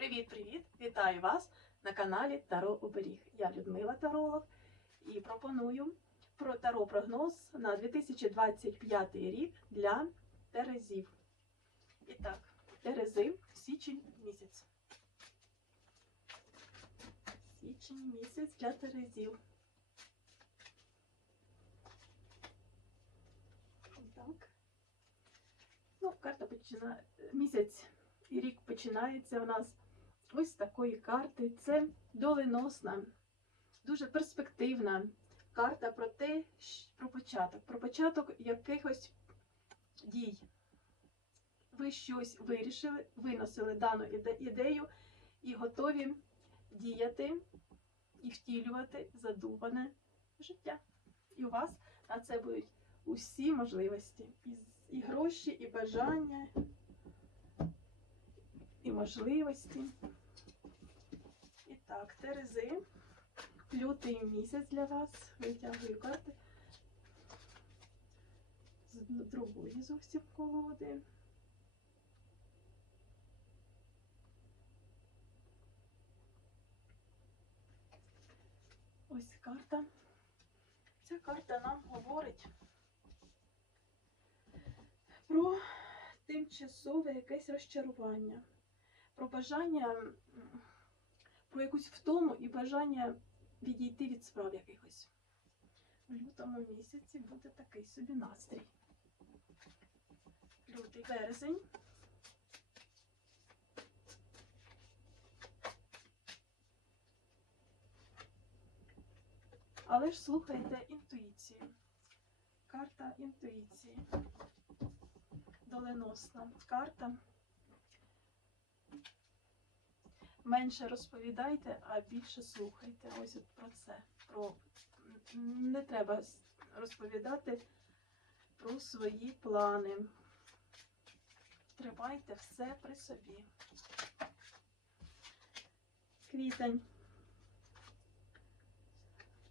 Привіт-привіт! Вітаю вас на каналі Таро Оберіг. Я Людмила Таролог і пропоную про таро прогноз на 2025 рік для Терезів. І так, Терези, січень місяць. Січень місяць для Терезів. Так. Ну, карта починає місяць і рік починається у нас ось такої карти. Це доленосна, дуже перспективна карта про те, про початок, про початок якихось дій. Ви щось вирішили, виносили дану іде- ідею і готові діяти і втілювати задумане життя. І у вас на це будуть усі можливості. І гроші, і бажання, і можливості. Так, Терези. Лютий місяць для вас. Витягую карти з другої зовсім колоди. Ось карта. Ця карта нам говорить про тимчасове якесь розчарування, про бажання, про якусь втому і бажання відійти від справ якихось. В лютому місяці буде такий собі настрій. Лютий березень. Але ж слухайте інтуїцію. Карта інтуїції. Доленосна карта. Менше розповідайте, а більше слухайте. Ось от про це. Про... Не треба розповідати про свої плани. Тримайте все при собі. Квітень.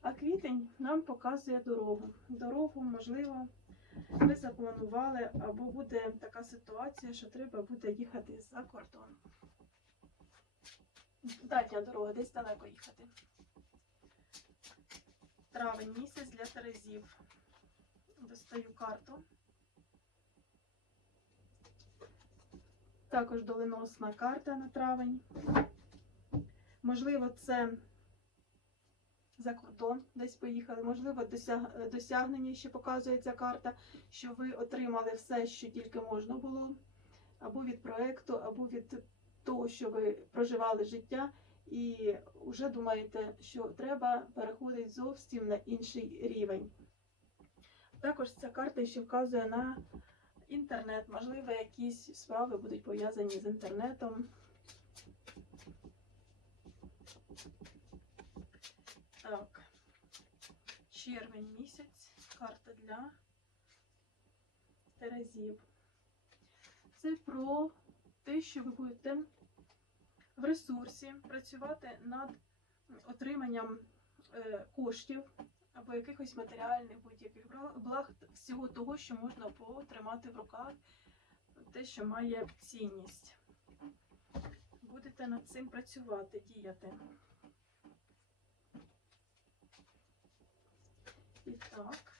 А квітень нам показує дорогу. Дорогу, можливо, ви запланували, або буде така ситуація, що треба буде їхати за кордон. Дальня дорога, десь далеко їхати. Травень місяць для Терезів. Достаю карту. Також доленосна карта на травень. Можливо, це за кордон десь поїхали. Можливо, досяг... досягнення ще показує ця карта, що ви отримали все, що тільки можна було, або від проекту, або від того, що ви проживали життя, і вже думаєте, що треба переходити зовсім на інший рівень. Також ця карта ще вказує на інтернет. Можливо, якісь справи будуть пов'язані з інтернетом. Так, червень місяць, карта для Терезів. Це про те, що ви будете в ресурсі працювати над отриманням е, коштів або якихось матеріальних будь-яких благ, всього того, що можна потримати в руках, те, що має цінність. Будете над цим працювати, діяти. І так.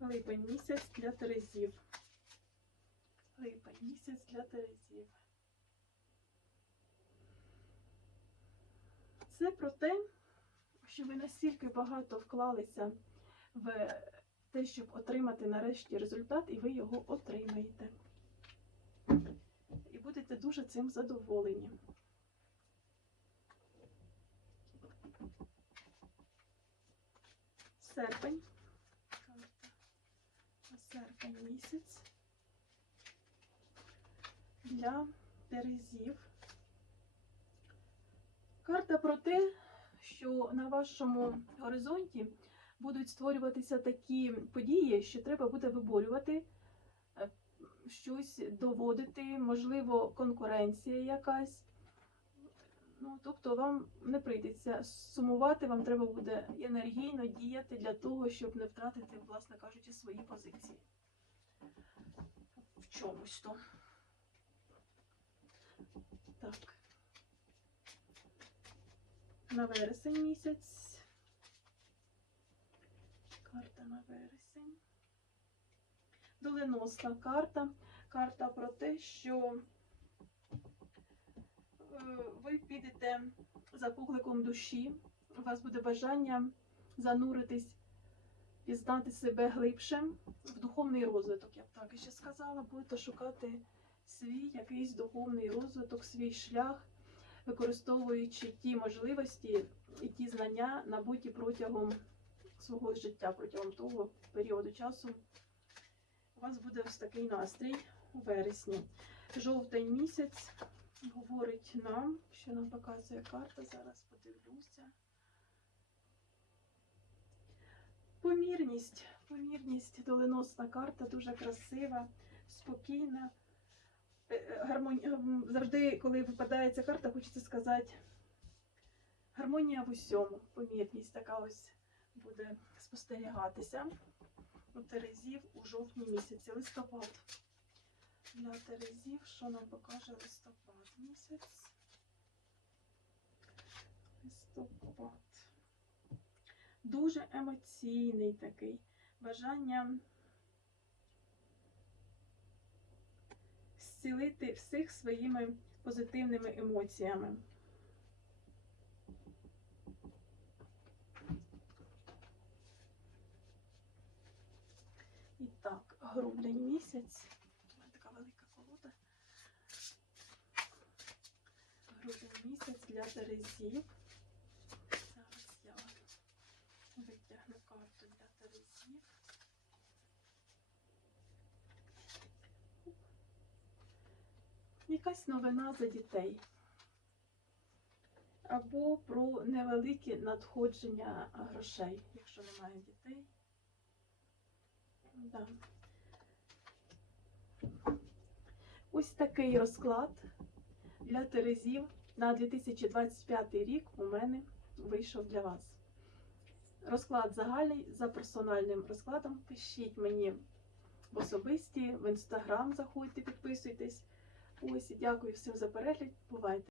Липень місяць для Терезів. Липень місяць для Терезів. Це про те, що ви настільки багато вклалися в те, щоб отримати нарешті результат, і ви його отримаєте. І будете дуже цим задоволені. Серпень. Серпень місяць для Терезів. Карта про те, що на вашому горизонті будуть створюватися такі події, що треба буде виборювати, е, щось доводити, можливо, конкуренція якась. Ну, тобто вам не прийдеться сумувати, вам треба буде енергійно діяти для того, щоб не втратити, власне кажучи, свої позиції в чомусь то. На вересень місяць. Карта на вересень. Доленосна карта. Карта про те, що е, ви підете за покликом душі. У вас буде бажання зануритись, пізнати себе глибше в духовний розвиток, я б так ще сказала. Будете шукати свій якийсь духовний розвиток, свій шлях, використовуючи ті можливості і ті знання, набуті протягом свого життя, протягом того періоду часу. У вас буде ось такий настрій у вересні. Жовтень місяць говорить нам, що нам показує карта. Зараз подивлюся. Помірність, помірність, доленосна карта, дуже красива, спокійна. Е, е, Гармонія, завжди, коли випадає ця карта, хочеться сказати гармонія в усьому, помірність така ось буде спостерігатися у Терезів у жовтні місяці, листопад. Для Терезів, що нам покаже листопад місяць? Листопад. Дуже емоційний такий. Бажання зцілити всіх своїми позитивними емоціями. І так, грудень місяць. У мене така велика колода. Грудень місяць для Терезів. Зараз я витягну карту для Терезів. Якась новина за дітей. Або про невеликі надходження грошей, якщо немає дітей. Да. Ось такий розклад для Терезів на 2025 рік у мене вийшов для вас. Розклад загальний за персональним розкладом. Пишіть мені в особисті, в інстаграм заходьте, підписуйтесь. Ось, дякую всім за перегляд. Бувайте!